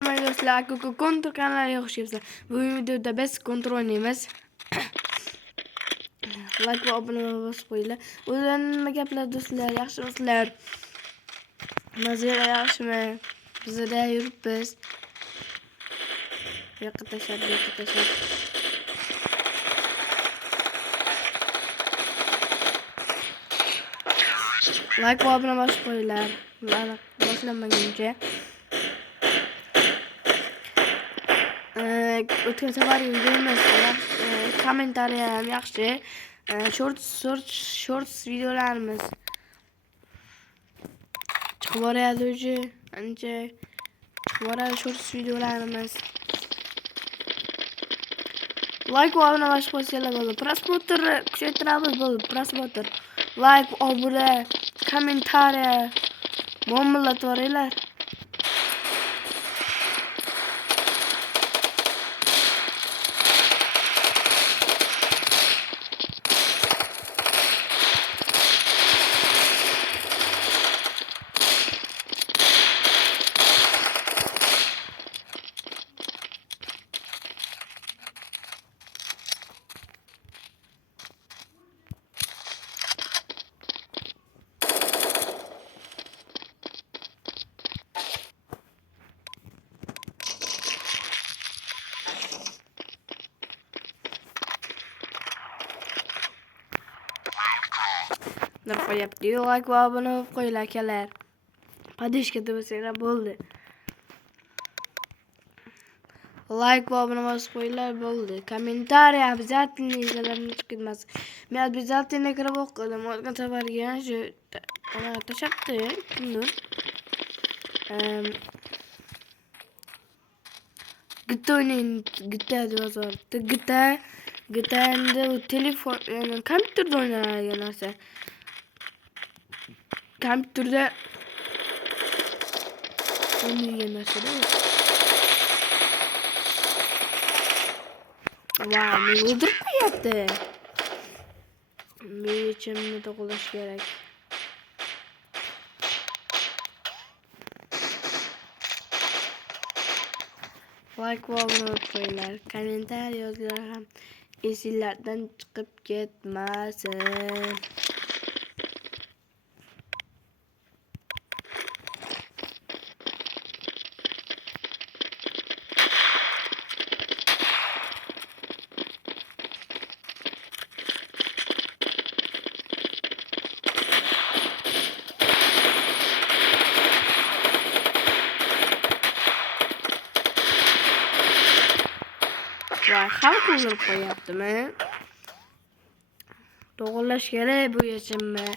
Do'stlar, kontrol kanaliga xush kelibsizlar. Bugungi videoda biz kontrol o'ynaymiz. Like va obuna bosib qo'yinglar. O'zlar nima gaplar do'stlar, yaxshimisizlar? Mazira yaxshimi? Bizda yuribmiz. Bu yoqqa tashlab, bu yoqqa tashlab. Like va obuna bosib qo'yinglar. Boshlanmaguncha. O'tgan safar videomiz kommentariy ham yaxshi. Shorts videolarimiz chiqib boryapti уже. Ancha chiqib boradi shorts videolarimiz. Like va obuna bosib qo'ysanglar bo'ldi. Prosmotr kuchaytiramiz bo'ldi. Prosmotr. Like, obuna, kommentariy muomala. Qo'yapti. Like va obuna bo'lib qo'yinglar akalar. Подписка bo'lsanglar bo'ldi. Like va obuna bosib qo'yinglar bo'ldi. Kommentariy обязательно izlarni chiqmas. Men обязательно kirib o'qidim. O'tgan safarga shu tashabdi kimdir. GTA yozibdi. GTA endi telefon, kompyuterda o'ynaladigan narsa. Kompyuterda o'ynaydigan narsa-da. Vay, meni o'ldirib qo'yapti. Mechimni to'g'rilash kerak. Like va obuna qo'yinglar. Kommentariy yozinglar ham esinglardan chiqib ketmasin. Vay, hamma o'ldirib qo'yaptimi? To'g'rilash kerak bu yechimni.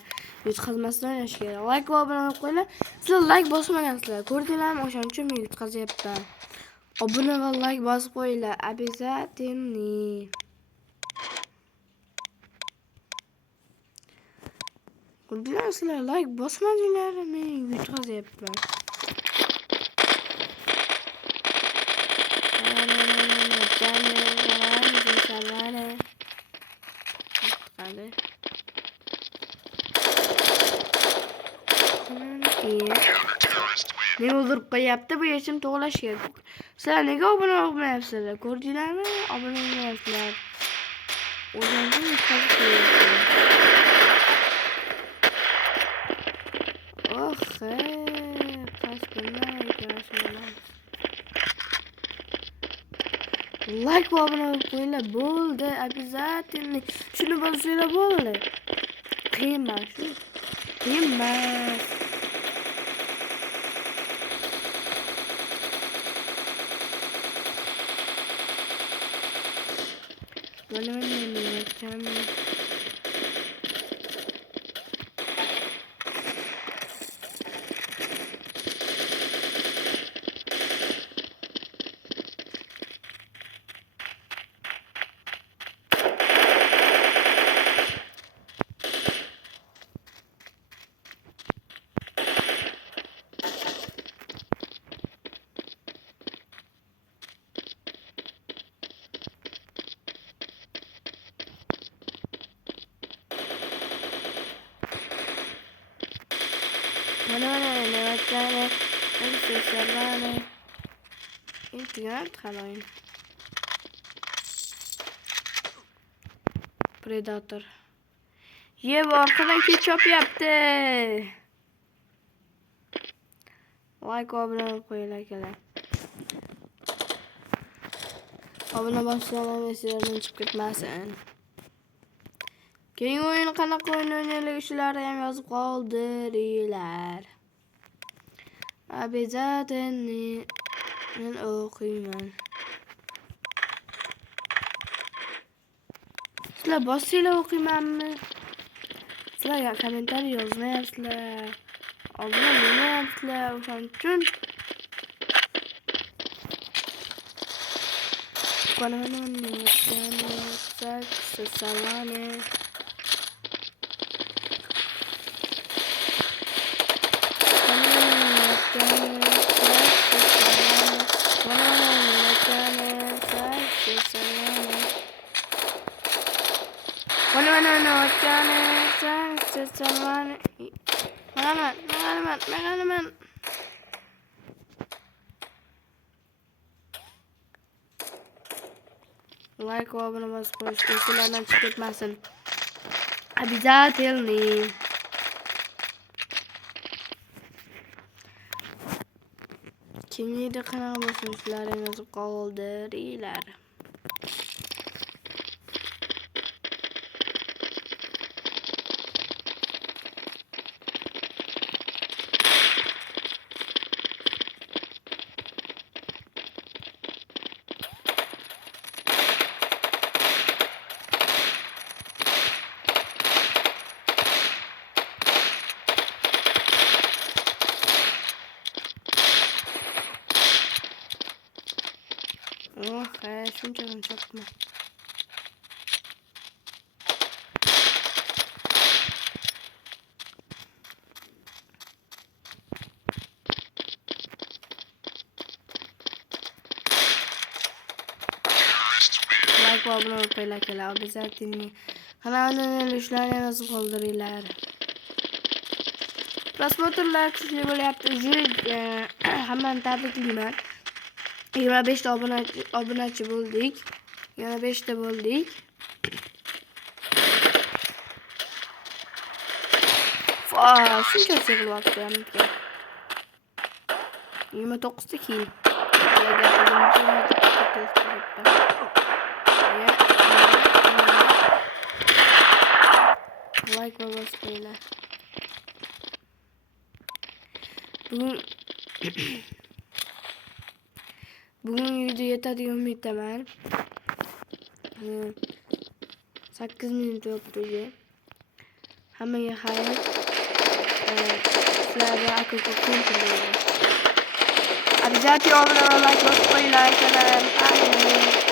Yutqazmasdan o'ynash kerak. Like va obuna qo'yinglar. Sizlar like bosmagansizlar. Ko'rdinglarmi? O'shaning uchun men yutqazyapman. Obuna va like bosib qo'yinglar. Обязательно. Ko'rdinglarmi sizlar? Like bosmadinglar, men yutqazyapman. Meni o'ldirib qo'yapti. Bu yechim to'g'rilash kerak. Sizlar nega obuna bo'lmayapsizlar? Ko'rdinglarmi? Obuna bo'lmayapsizlar. O'zingizning yutqazib qo'yapti. Like va obuna qo'yinglar bo'ldi. Обязательно. Shuni bosinglar bo'ldi. Qiyin emas. Qiyin emas. Mana İnternet oyun. Predator. Ye bu arkadan ketchup yaptı. Like abone ol koyuyorlar. Abone başlayan mesajlardan çıkıp gitmesin. Keyingi oyunu qanaqa oynayotganlar shular ham yozib qoldiringlar. Обязательно men o'qiyman. Sizlar bossanglar o'qiymanmi? Sizlar kommentariy yozmayapsizlar. Obuna bo'lmayapsizlar. O'shaning uchun like ve abone basıp koyuştu. Sizlerden çıkıp gitmesin. Обязательно. Kimliği de kanal basmışlar en yazıp kaldırırlar. Oh, shuncha chopma. Like ve abone olmayı обязательно. Kanaldan ölüşlerine nasıl kaldırırlar. Prasmotorlar kuchli bo'lyapti. Hemen tabriklayman. 25 ta obunachi bo'ldik. Yana 5 ta bo'ldik. Shuncha yig'lyapti. 29 ta kill. Like ve basmayla. Bugün video yeter diye umid etaman. 8 minut o'tdi. Hammaga xayr. Sizlarga aka-uka kontrol. Обязательно like bosib qo'yinglar, kanal.